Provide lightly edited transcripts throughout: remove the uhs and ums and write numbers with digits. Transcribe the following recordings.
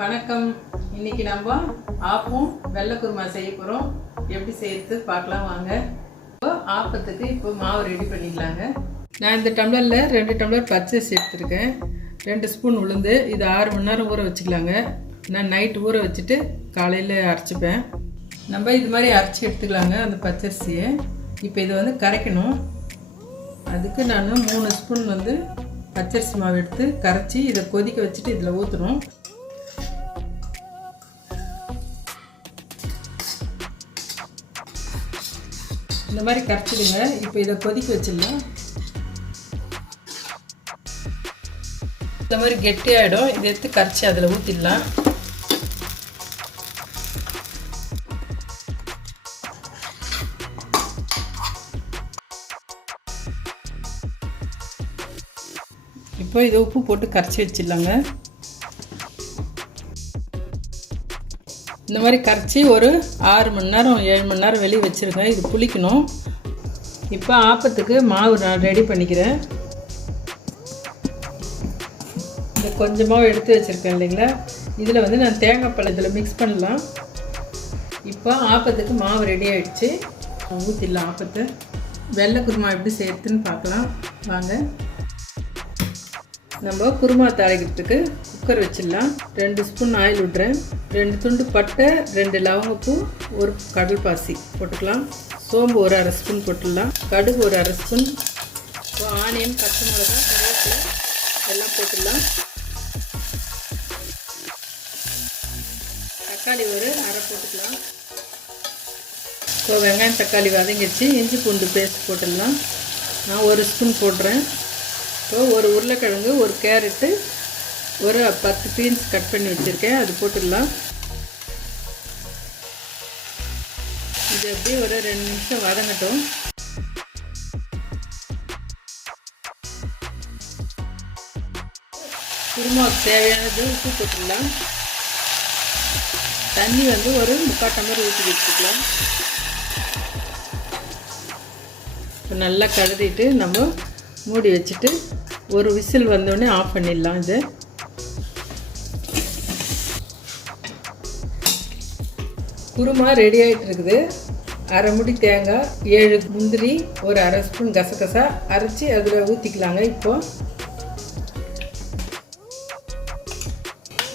வணக்கம். இன்னைக்கு நம்ம ஆப்பம் வெள்ளை குருமா செய்ய போகிறோம். எப்படி செய்யறது பார்க்கலாம் வாங்க. இப்போ ஆப்பத்துக்கு இப்போ மாவு ரெடி பண்ணிக்கலாங்க. நான் இந்த டம்ளரில் 2 டம்ளர் பச்சரிசி எடுத்துருக்கேன். 2 ஸ்பூன் உளுந்து. இது 6 மணி நேரம் ஊற வச்சுக்கலாங்க. நான் நைட்டு ஊற வச்சுட்டு காலையில் அரைச்சிப்பேன். நம்ம இது மாதிரி அரைச்சி எடுத்துக்கலாங்க அந்த பச்சரிசியை. இப்போ இதை வந்து கரைக்கணும். அதுக்கு நான் 3 ஸ்பூன் வந்து பச்சரிசி மாவு எடுத்து கரைச்சி இதை கொதிக்க வச்சுட்டு இதில் ஊற்றணும். இந்த மாதிரி கரைச்சிடுங்க. இப்போ இதை கொதிக்க வச்சிடலாம். இந்த மாதிரி கெட்டியாகிடும். இதை எடுத்து கரைச்சி அதில் ஊற்றிடலாம். இப்போ இதை உப்பு போட்டு கரைச்சி வச்சிடலாங்க. இந்த மாதிரி கரைச்சி ஒரு 6 மணி நேரம் 7 மணி நேரம் வெளியே வச்சுருங்க. இது புளிக்கணும். இப்போ ஆப்பத்துக்கு மாவு நான் ரெடி பண்ணிக்கிறேன். இந்த கொஞ்சமாக எடுத்து வச்சுருக்கேன் இல்லைங்களா, இதில் வந்து நான் தேங்காய் பழம் இதில் மிக்ஸ் பண்ணலாம். இப்போ ஆப்பத்துக்கு மாவு ரெடி ஆகிடுச்சு. ஊற்றிடலாம் ஆப்பத்தை. வெள்ளை குருமா எப்படி செய்யறதுன்னு பார்க்கலாம் வாங்க. நம்ம குருமா தாளிக்கிறதுக்கு குக்கர் வச்சிடலாம். 2 ஸ்பூன் ஆயில் விட்றேன். 2 துண்டு பட்டை, 2 லவங்கப்பூ, 1 கடல் பாசி போட்டுக்கலாம். சோம்பு ஒரு 1/2 ஸ்பூன் போட்டுடலாம். கடுகு ஒரு 1/2 ஸ்பூன். ஆனியன், பச்சை மிளகாய், கருவேப்பிலை எல்லாம் போட்டுடலாம். தக்காளி ஒரு 1/2 போட்டுக்கலாம். இப்போ வெங்காயம் தக்காளி வதங்கிடுச்சு. இஞ்சி பூண்டு பேஸ்ட் போட்டுடலாம். நான் 1 ஸ்பூன் போடுறேன். இப்போ ஒரு உருளைக்கிழங்கு, ஒரு கேரட்டு, ஒரு 10 பீன்ஸ் கட் பண்ணி வச்சுருக்கேன். அது போட்டுடலாம். இது அப்படியே ஒரு 2 நிமிஷம் வதங்கட்டும். குருமாவுக்கு தேவையானது உப்பு போட்டுடலாம். தண்ணி வந்து ஒரு 3/4 டம்ளர் ஊற்றி வச்சுக்கலாம். இப்போ நல்லா கலரிட்டு நம்ம மூடி வச்சுட்டு ஒரு விசில் வந்தோடனே ஆஃப் பண்ணிடலாம். இது குருமா ரெடி ஆகிட்டு இருக்குது. 1/2 முடி தேங்காய், 7 முந்திரி, ஒரு 1/2 ஸ்பூன் கசகசா அரைச்சி அதில் ஊற்றிக்கலாங்க.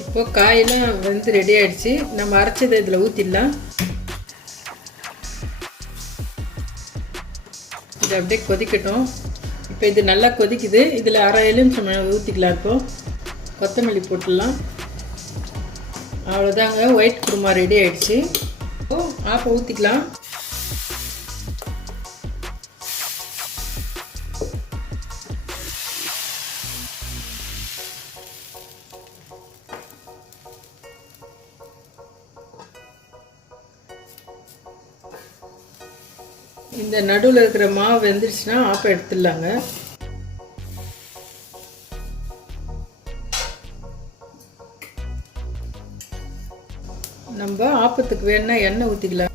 இப்போ காயெல்லாம் வந்து ரெடி ஆகிடுச்சு. நம்ம அரைச்சதை இதில் ஊற்றிடலாம். இது அப்படியே கொதிக்கட்டும். இப்போ இது நல்லா கொதிக்குது. இதில் 1/2 எலுமிச்சம்பழம் ஊற்றிக்கலாம். இப்போ கொத்தமல்லி போட்டுடலாம். அவ்வளோதாங்க, ஒயிட் குருமா ரெடி ஆகிடுச்சு. இப்போ ஆப்பம் ஊற்றிக்கலாம். இந்த நடுவில் இருக்கிற மாவு வெந்துடுச்சுன்னா ஆப்பம் எடுத்துடலாங்க. நம்ம ஆப்பத்துக்கு வேணும்னா எண்ணெய் ஊற்றிக்கலாம்.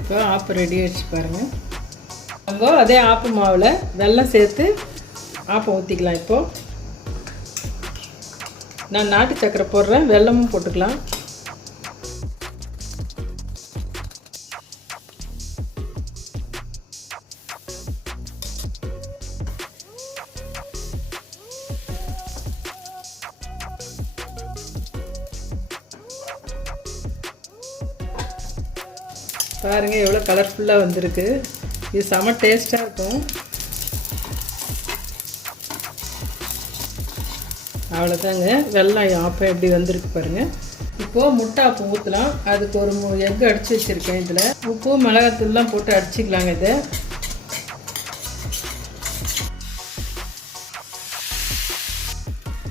இப்போ ஆப்பம் ரெடி ஆகிடுச்சு பாருங்கள். நம்ம அதே ஆப்பம் மாவில் வெல்லம் சேர்த்து ஆப்பம் ஊற்றிக்கலாம். இப்போது நான் நாட்டு சக்கரை போடுறேன். வெல்லமும் போட்டுக்கலாம். பாருங்கள் எவ்வளோ கலர்ஃபுல்லாக வந்திருக்கு. இது செம டேஸ்ட்டாக இருக்கும். அவ்வளோதாங்க, வெள்ளம் ஆப்பம் எப்படி வந்திருக்கு பாருங்கள். இப்போது முட்டை ஆப்பம் ஊற்றலாம். அதுக்கு ஒரு எக்கு அடித்து வச்சுருக்கேன். இதில் உப்பு மிளகாத்தூள்லாம் போட்டு அடிச்சிக்கலாங்க. இதை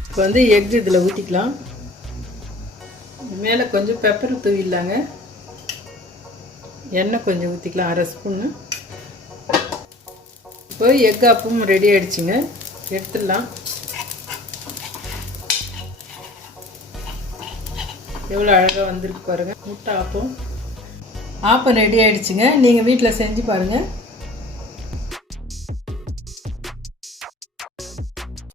இப்போ வந்து எக்கு இதில் ஊற்றிக்கலாம். மேலே கொஞ்சம் பெப்பர் தூவிடலாங்க. எண்ணெய் கொஞ்சம் ஊற்றிக்கலாம், 1/2 ஸ்பூன்னு. இப்போ எக் ஆப்பம் ரெடி ஆகிடுச்சிங்க. எடுத்துடலாம். எவ்வளோ அழகாக வந்திருக்கு பாருங்கள் முட்டை ஆப்பம். ஆப்பம் ரெடி ஆகிடுச்சுங்க. நீங்கள் வீட்டில் செஞ்சு பாருங்கள்.